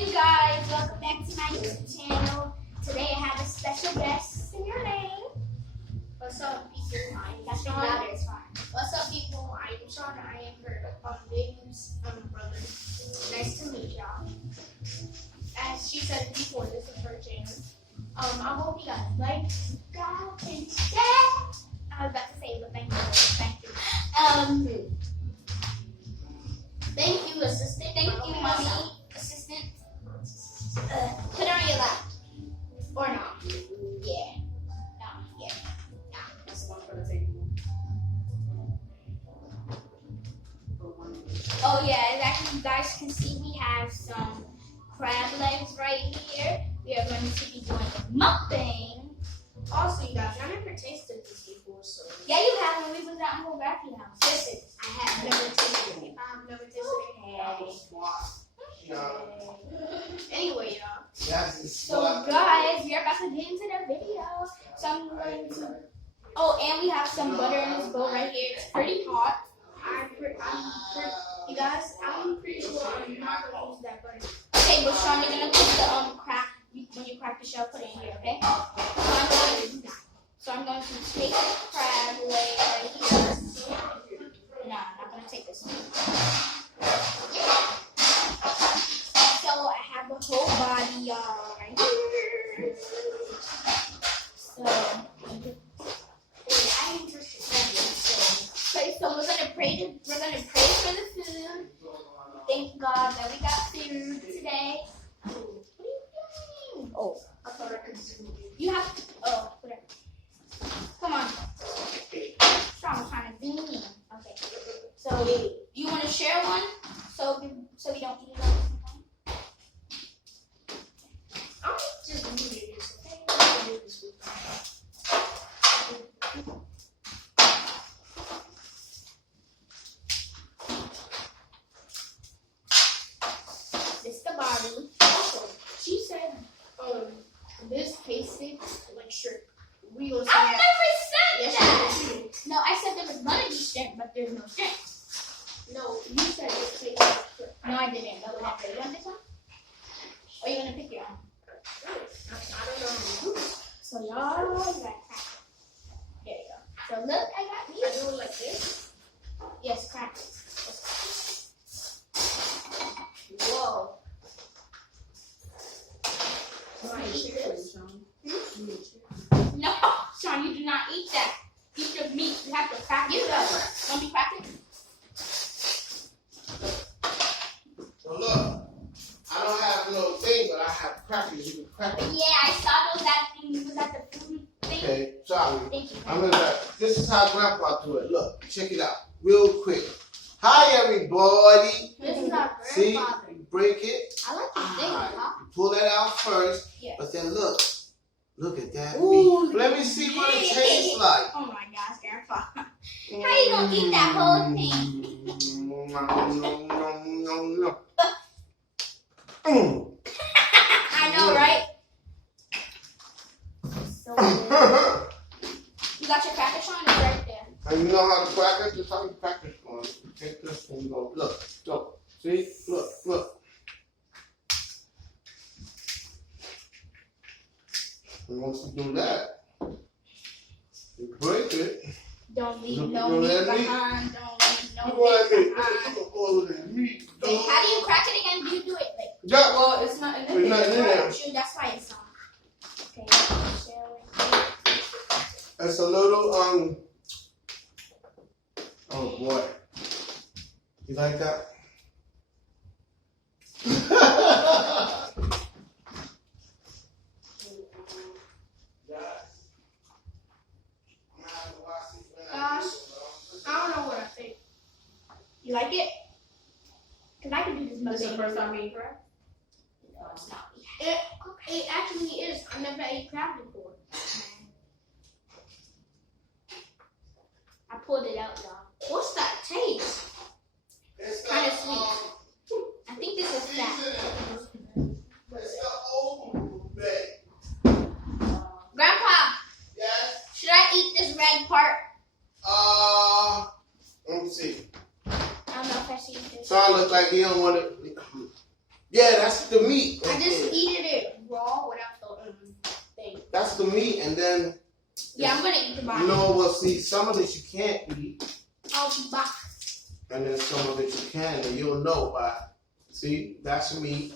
you guys? Welcome back to my YouTube channel. Today I have a special guest. Say your name. What's up, people? That's louder, it's fine. What's up, people? I am Sean. I am her baby's brother. Nice to meet y'all. As she said before, this is her channel. I hope you guys like, subscribe, and share. I was about to say, but thank you. Thank you, assistant. Thank you, mommy. Assistant. Put it on your lap. Or not. Yeah. No, yeah. That's the one for the table. Oh yeah, as actually you guys can see, we have some crab legs right here. We are going to be doing a mukbang. Also, you guys, I never tasted this before, so. Yeah, you have when we was out in Graffy House. Listen, I have never tasted it. I've never tasted it. Anyway, y'all. So guys, we are about to get into the video. So I'm going to. Oh, and we have some butter in this bowl right here. It's pretty hot. You guys, I'm pretty sure I'm not gonna use that butter. Okay, but Sean, you're gonna put the crack when you crack the shell. Put it in here, okay? So I'm going to take the crab leg right here. No, I'm not gonna take this one. So I have the whole body, y'all, right here. So. Okay, so we're gonna pray for the food. Thank God that we got food today. What are you doing? Oh, I thought I could zoom in. you have to. Oh, whatever. Come on. Strong trying to zoom in. Okay. So you want to share one? So we don't eat it all at the same time. I'm just gonna do this, okay? This is the body. Also, she said, this tasted like shrimp. We will say I that. never said Yes, that. you did. No, I said there was gonna be shrimp, but there's no shrimp. No, you said it tasted like shrimp. No, I didn't. No, never. You want this one? Or you gonna pick your own? I don't know how to do it. So y'all got crack. There you go. So look, I got I these. do it like this. Yes, crack. Whoa. Wanna eat Cheers. this? No, Sean, you do not eat that. Eat your meat. You have to crack it up. Want me to crack it? So look, I don't have no thing, but I have crackers. You can crack it. Yeah, I saw those that thing. Was that the food thing? Okay, sorry. Thank you. I'm gonna. This is how Grandpa do it. Look, check it out, real quick. Hi, everybody. This is our See, grandfather. you break it. I like this thing, Alright, huh? you pull that out first, Yeah. but then look at that Ooh, meat. Let me see what it yeah. tastes like. Oh my gosh, Grandpa. How you gonna eat that whole thing? I know, right? So good. You got your cracker, Sean? It's right there. And you know how to crack it? Just how you crack this one. You take this and you go, look. See? Look. And once you do that, you break it. Don't leave Look, no look meat at me. behind. Don't leave no Look at meat me. behind. Look at all of that meat. Wait, how do you crack it again? Do you do it like? Yeah. Well, it's not in There's nothing in there. Shoot, that's why it's on. Okay, share it. It's a little, oh boy. You like that? Gosh, I don't know what I think. You like it? Cause I can do this This is the mukbang. first time eating crab? No, it's not. It actually is. I never ate crab before. I pulled it out, y'all. What's that taste? It's Kinda sweet. I think this is fat. It's the old bag. Grandpa, Yes. should I eat this red part? Let me see. I don't know if I should eat this. Sean look like he don't want to. Yeah, that's the meat. I just eated it raw without the thing. That's the meat, and then Yeah, I'm gonna eat the body. no. Well, see, some of it you can't eat, I'll be back. and then some of it you can, and you'll know by. See, that's meat.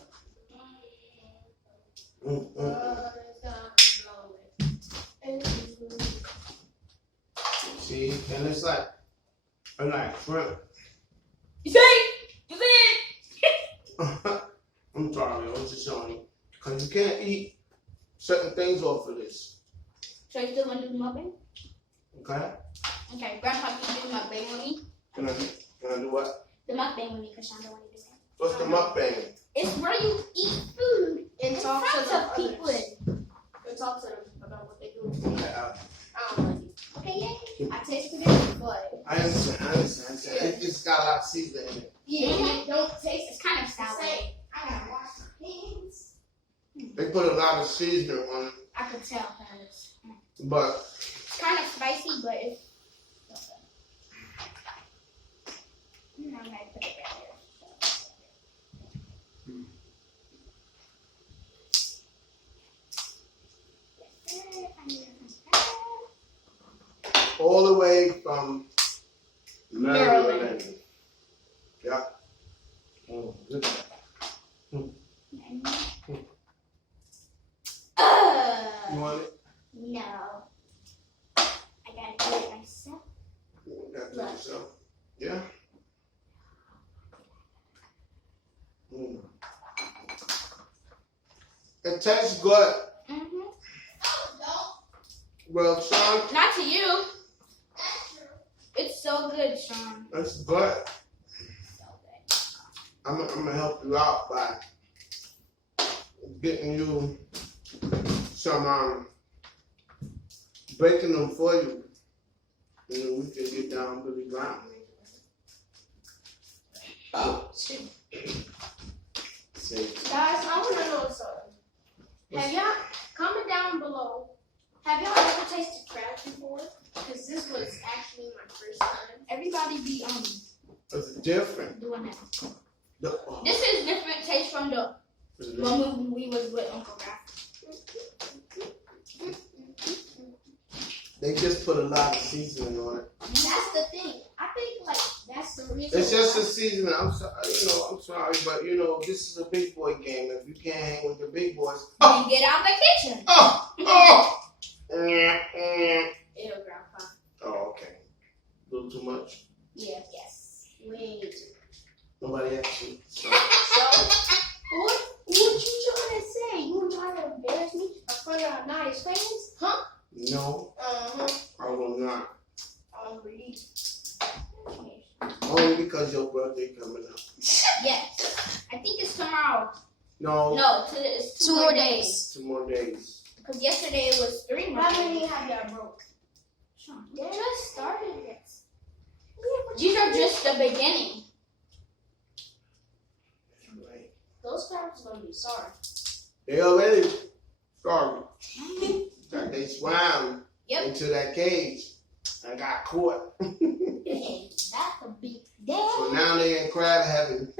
See, and it's like shrimp. You see? You see? I'm sorry, I'm just showing you. Because you can't eat certain things off of this. So you still want to do the mukbang? Okay? Okay, Grandpa, can you do the mukbang with me? Can I do what? The mukbang with me, because Sean don't want to do it. What's the mukbang? It's where you eat food And in talk front to the of people. others. And talk to them about what they do. Okay, I don't like it. Okay, yay. I tasted it, but I understand. It's got a lot of seasoning in it. yeah, it don't taste It's kind of sour. the same. I gotta wash my hands. They put a lot of seasoning on it, I could tell, because but it's kind of spicy, but it's so good. I'm going to put it right here. all the way from Maryland. Yeah. Oh, good. You want it? No. I gotta do it myself. That's it yourself. Yeah. Mm. It tastes good. Mm-hmm. Well, Sean, Not to you. It's so good, Sean. it's good. So good. I'm gonna help you out by getting you some baking them for you, and then we can get down to the ground. Oh, shoot. See, Guys, I want to know something. Have y'all, comment down below, have y'all ever tasted crab before? Because this was actually my first time. Everybody be it's different. doing that. The- This is different taste from the one we was with Uncle Raph. They just put a lot of seasoning on it. That's the thing. I think like that's the reason. It's just why. a seasoning. I'm sorry, but this is a big boy game. If you can't hang with the big boys, Then get out the kitchen. oh. Ew, Grandpa. Oh, okay. A little too much. Yeah. Yes. Way too. Nobody asked you. So. What you trying to say? You trying to embarrass me in front of Nia's fans? Huh? No, I will not. Already. Only because your birthday coming up. Yes. I think it's tomorrow. No, No, it's 2 more days. 2 more days. Because yesterday it was 3 more How days. many have y'all broke? Sean, They just started this. these are just the beginning. Right. Those crabs gonna be sorry. They already started. That they swam Yep. into that cage and got caught. Hey, that's a big day. So now they in crab heaven.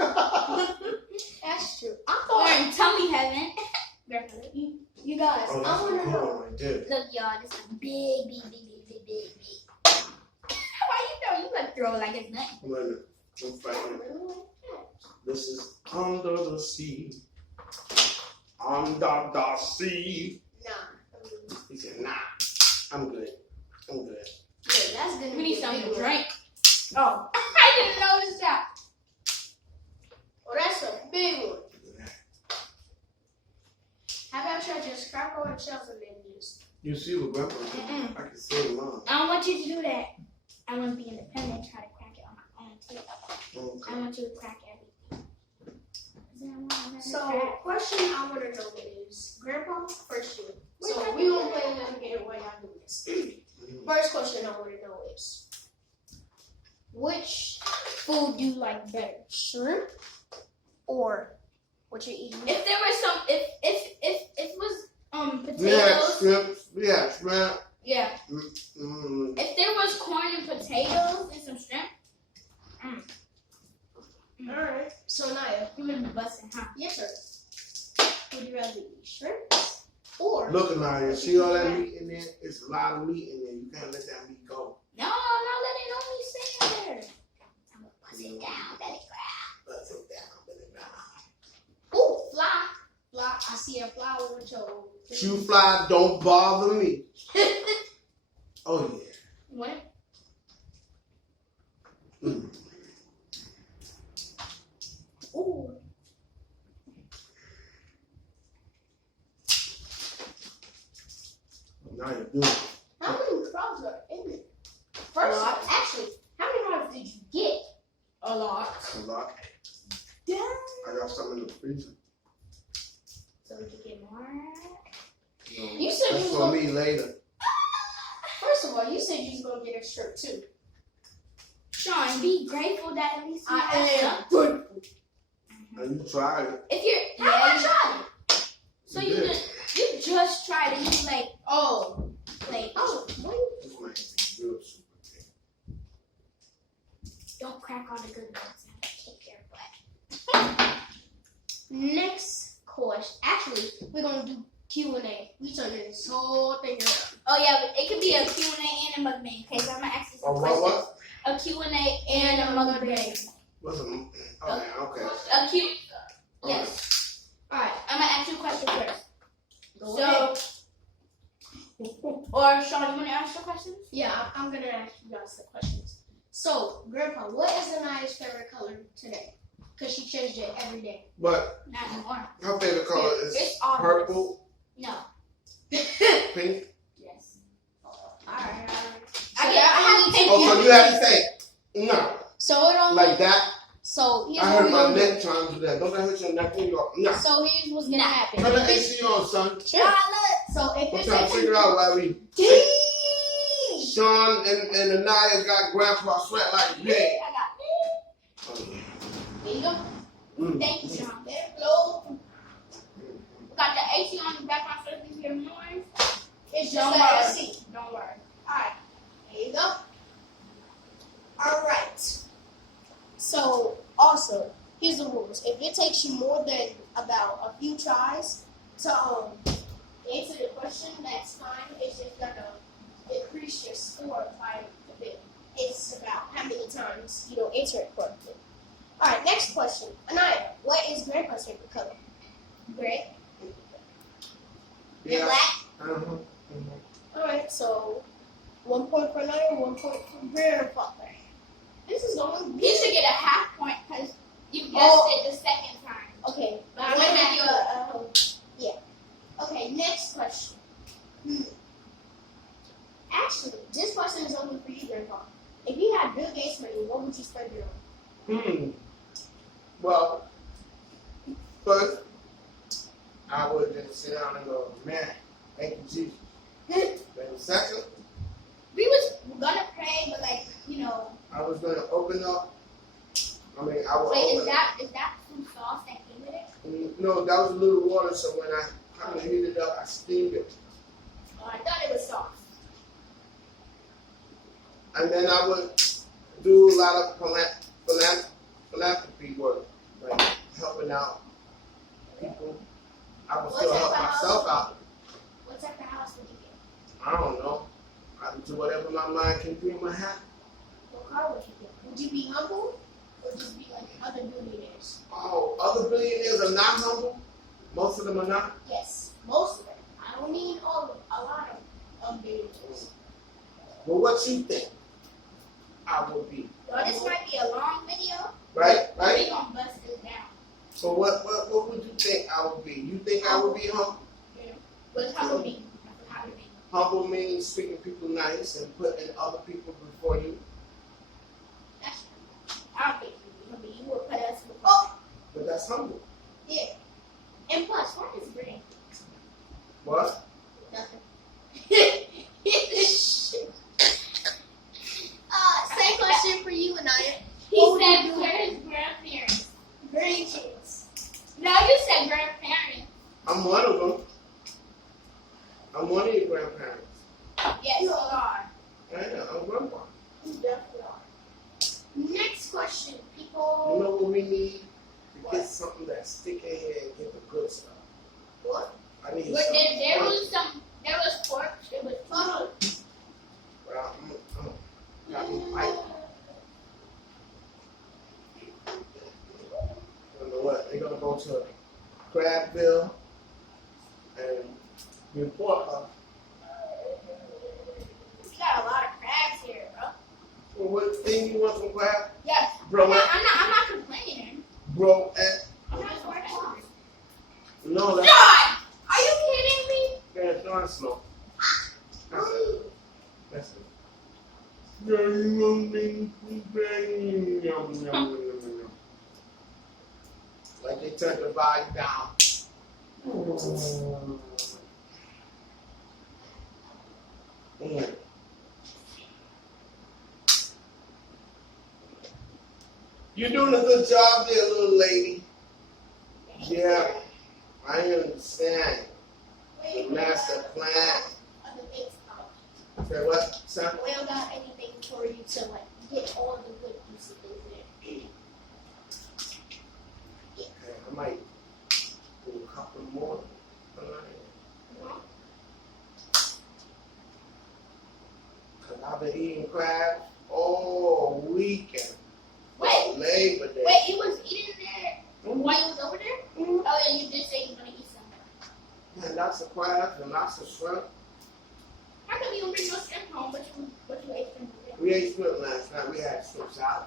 That's true. I Or thought in tummy heaven. you guys. Oh, I that's a wanna good know. one right there. Look, y'all, this is big. Why you know you gonna throw it like it's nothing? Wait a minute. I'm fighting. This is under the sea. Under the sea. Nah. He said, nah, I'm good. Yeah, that's gonna We be need a something big to one. drink. Oh, I didn't notice that. Oh, that's a big one. How about y'all just crack all the shells and then just. You see what Grandpa did? Mm-mm. I can say mom. I don't want you to do that. I want to be independent, try to crack it on my own too. Okay. I want you to crack everything. So, question I want to know is, Grandpa, first you. So, we gonna play another game while y'all do this. First question I want to know is, Which food do you like better? shrimp or what you're eating? If there was some, if it was We had potatoes, shrimp. We had shrimp. yeah. Mm, If there was corn and potatoes and some shrimp, Alright. So, Naya, you would be busting, huh? yes, sir. rather eat shrimp or Look, Anaya, see all that meat in there? It's a lot of meat in there. You can't let that meat go. No, not let it only stay there. Bust it down, let it grab. Bust it down, let it down. ooh, fly. Fly. I see a flower with your. You fly, don't bother me. Oh, yeah. You want it? Mm. Ooh. Now you're doing it. How many crabs are in it? First, actually, how many crabs did you get? A lot. A lot. Damn. I got some in the freezer. So we can get more. No, You said that's you for was me later. First of all, you said you was gonna get a shirt too. Sean, be grateful that at least you I have am some. good. And you tried it. If you're, How I tried it? So You you did. you just tried it. You like, Oh. like, Oh. Wait. This might be real super good. don't crack all the good ones. Take care of what. Next question. Actually, we're gonna do Q&A. We turning this whole thing around. Oh yeah, but it could be a Q&A and a mukbang. Okay, so I'm gonna ask you some Oh, questions. what? A Q&A and a mukbang. What's a, okay. A Q. Okay. Yes. All right. I'm gonna ask you a question first. Go So, ahead. or Sean, you wanna ask your questions? Yeah, I'm gonna ask you guys the questions. So, Grandpa, what is Anaya's favorite color today? Cause she changed it every day. But Not anymore. her favorite color is It's obvious. purple, No. pink. Yes. Alright. I have to take Oh, so you have to say no. So it only Like that. So here's I what heard we're my gonna do. neck trying to do that. Don't that hurt your neck when you go? No. So here's what's gonna happen. Turn the AC on, son. So if I'm it's trying to figure out why we. Sean and Anaya got Grandpa sweat like pig. I got Oh, yeah. there you go. Mm. Thank you, Sean. There you go. Got the AC on the background so you hear noise. It's just Don't that worry. AC. Don't worry. Alright. There you go. Alright. So also, here's the rules. If it takes you more than about a few tries to answer the question, that's fine. It's just gonna increase your score by a bit. It's about how many times you don't answer it correctly. Alright, next question. Anaya, what is Grandpa's favorite color? Gray. Yeah. Black. Alright, so 1 point for Anaya, 1 point for Grandpa. This is going You should get a half point because you guessed it the second time. Okay, But I'm gonna give you a. Okay, next question. Actually, this question is only for you, Grandpa. If you had Bill Gates money, what would you spend it on? Well, first, I would just sit down and go, man, thank you, Jesus. Then second, We was gonna pray, but like I was going to open up. I mean, I would Wait, open is that some sauce that came with it? No, that was a little water, so when I kind of heated it up, I steamed it. Oh, I thought it was sauce. And then I would do a lot of philanthropy work, like helping out people. I would still help myself out. What type of house would you get? I don't know. I would do whatever my mind can do in my hat. What car would you get? Would you be humble or just be like other billionaires? Oh, other billionaires are not humble. Most of them are not. Yes, most of them. I don't mean all of them. A lot of billionaires. Well, what you think I would be? Well, this might be a long video. Right? We're Right? gonna bust this down. So what would you think I would be? You think I would be humble? What's how would be? How would be? Humble means treating people nice and putting other people before you. I don't think you would put us before. Oh, But that's humble. yeah. And plus, what is green? What? Nothing. Same question for you, Anaya. He What would said, you do? where is grandparents? Grandkids. No, you said grandparents. I'm one of them. I'm one of your grandparents. Yes, you are. Yeah, I'm grandpa. You definitely are. Next question, You people. know what we need? To get something that's stick in here and get the good stuff. need But something. there was pork. It was Well, got me fighting. I don't know what. They're gonna go to Crabville and report her. You got a lot of crabs here, bro. Well, what thing you want from Crab? Yes. Bro, I'm not complaining. bro, I'm not complaining. no, that's God! Are you kidding me? yeah, it's not slow. That's it. That's it. Like they turned the volume down. Mm. You're doing a good job there, little lady. Yeah, I understand. The master plan. Say what, son? We don't got anything for you to like get all the good pieces in there. Okay, I might do a couple more. Cause I've been eating crab all weekend. Wait. Labor Day. Wait, you was eating there while you was over there? Oh, yeah, you did say you want to eat some. And lots of crabs and lots of shrimp. How come you don't bring no shrimp home, but you ate shrimp today? We ate shrimp last night. We had shrimp salad.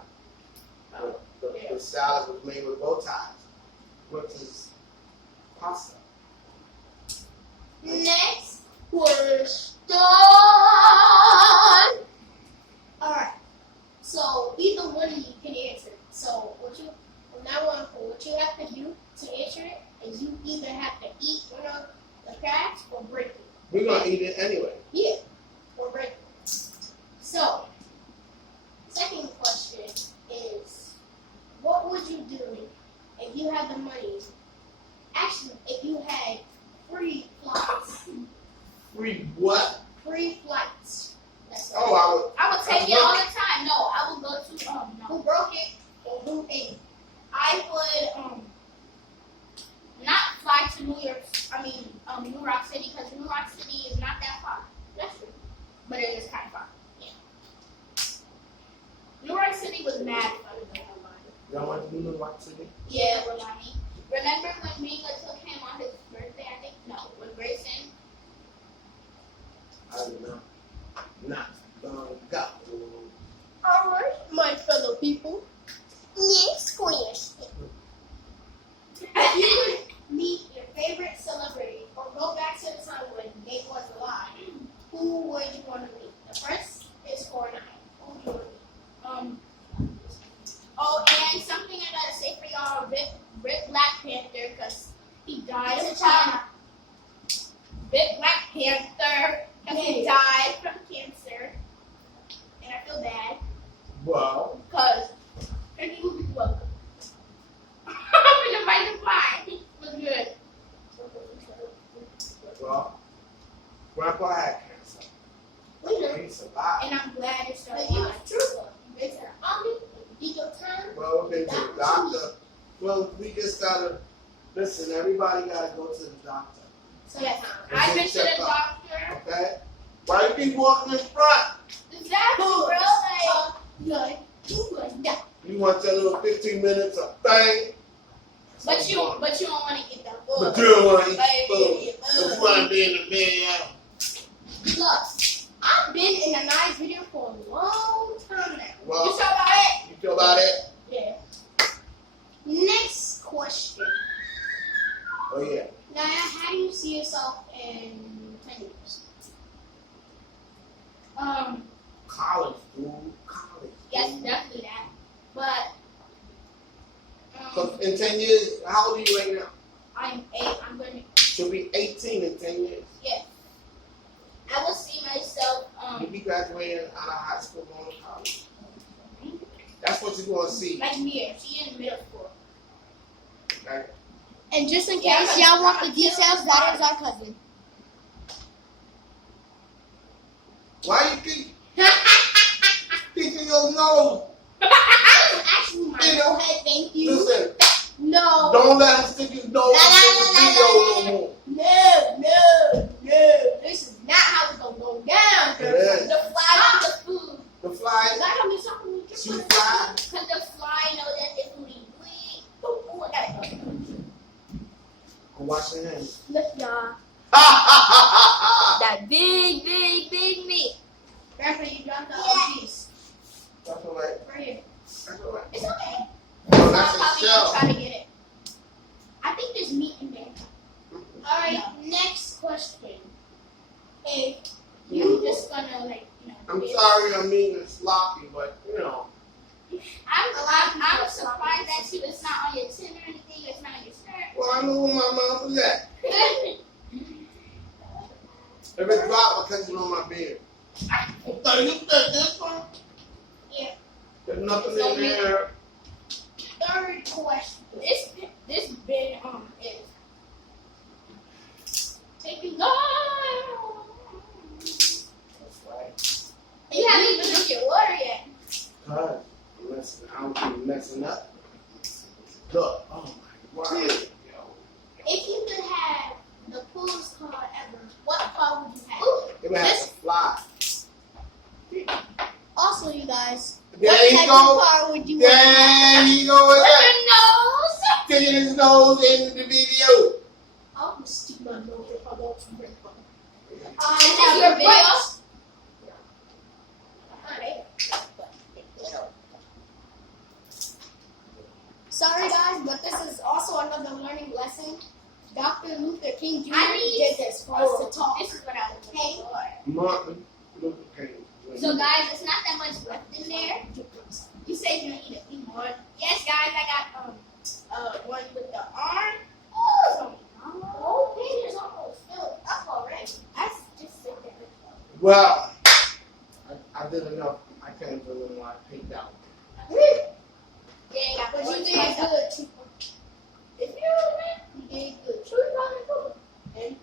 The salad was made with bow ties, which is pasta. Next question. Alright. So either one of you can answer. So from now on, what you have to do to answer it is you either have to eat one of the crabs or break it. We're gonna eat it anyway. Yeah, or break it. So, second question is, what would you do if you had the money? Actually, if you had free flights. Free what? Free flights. That's Oh, I would take it all the time. No, I would go to Who broke it or who ate it? I would not fly to New York City, because New York City is not that far. That's true. But it is kind of far. Yeah. New York City was mad fun. Y'all want to do New York City? Yeah, Ronnie. Remember when Mika took him on his birthday, I think? No, with Grayson? I don't know. Not gonna go. Alright, my fellow people. Next question. If you could meet your favorite celebrity or go back to the time when they was alive, who would you want to meet? The first is 4'9". Who would you want to meet? Oh, and something I gotta say for y'all, Rip Black Panther, because he died of cancer. Rip Black Panther, because he died from cancer. And I feel bad, Well, because and he would be welcome. I'm gonna find the fly. It was good. well, Grandpa had cancer. We know. He survived. And I'm glad it's still But you alive. was true. You been to the army, you did your time. Well, we've been to the doctor. Well, we just gotta listen. Everybody gotta go to the doctor. So that's how. I've been to the doctor. Okay? Why you keep walking in front? Exactly, bro. Like, Good. Yeah. You want your little 15 minutes of thing? but you don't want to get that food. But you don't want to eat Like, food. But you want to be in the bed. Look, I've been in a nice video for a long time now. Well, You sure about it? you feel about it? Yeah. Next question. Oh, yeah. Now, how do you see yourself in 10 years? College, dude. College. Yes, definitely that. But Because in 10 years, how old are you right now? I'm 8. I'm gonna. She'll be 18 in 10 years. Yeah. I will see myself. You'll be graduating out of high school, going to college. That's what you're going to see. Like me. She in middle school. Okay? And just in Yeah, case y'all want the details, that is our cousin. Why you keep sticking your nose? Actually, my head, thank you. Listen, No. don't let him stick his nose in the video no more. No. wash your hands. Look, y'all. That's That big meat. Grandpa, you dropped the piece. all right. Right here. That's all right. It's okay. No, I'm that's a probably shell. gonna try to get it. I think there's meat in there. All right. Next question. If you just gonna like, you know. I'm sorry I'm eating sloppy, but you know. I'm surprised that you it's not on your chin or anything. It's not on your shirt. Well, I know where my mouth is at. If it's dropped, I'll catch it on my beard. So you said this one? Yeah. There's nothing So in there. Third question. This bin is taking long. That's right. You haven't even drunk your water yet. God, I'm keep messing up. Look, oh my word. If you could have the coolest car ever, what car would you have? It would have to fly. Also, you guys, There what you type go. of car would you want? There you go With again. your nose. Sticking his nose in the video. I'm gonna stick my nose if I want to drink one. Is this your video? Sorry guys, but this is also another learning lesson. Dr. Luther King Jr. I need- did this for us to talk. This is what I was looking for. Martin Luther King. So guys, it's not that much left in there. You say you're gonna eat a few more. Yes, guys, I got one with the arm. Oh, page is almost filled up already. That's just sit there. Well, I did enough. I can't do it when I picked out. Yeah, But one you did twice up. good, Chico. If you man, You did good. true brother, and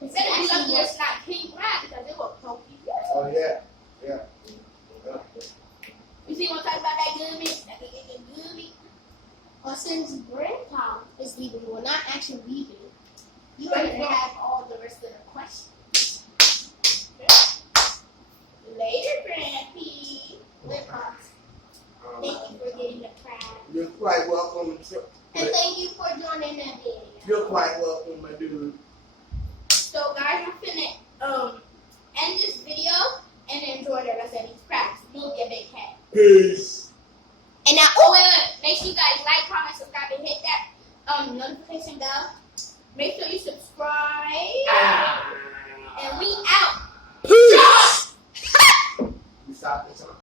instead of be lucky it's not pink rat because it will poke you. Oh yeah, yeah. You see what I'm talking about that good meat? That good meat. But since Grandpa is leaving, we're not actually leaving. You are gonna have all the rest of the questions. Later, Grampy. Grandpa, thank you for getting the crab. You're quite welcome. And thank you for joining the video. You're quite welcome, my dude. So guys, I'm finna end this video and enjoy the rest of these crabs. Move your big head. Peace. And now, wait. Make sure you guys like, comment, subscribe, and hit that notification bell. Make sure you subscribe.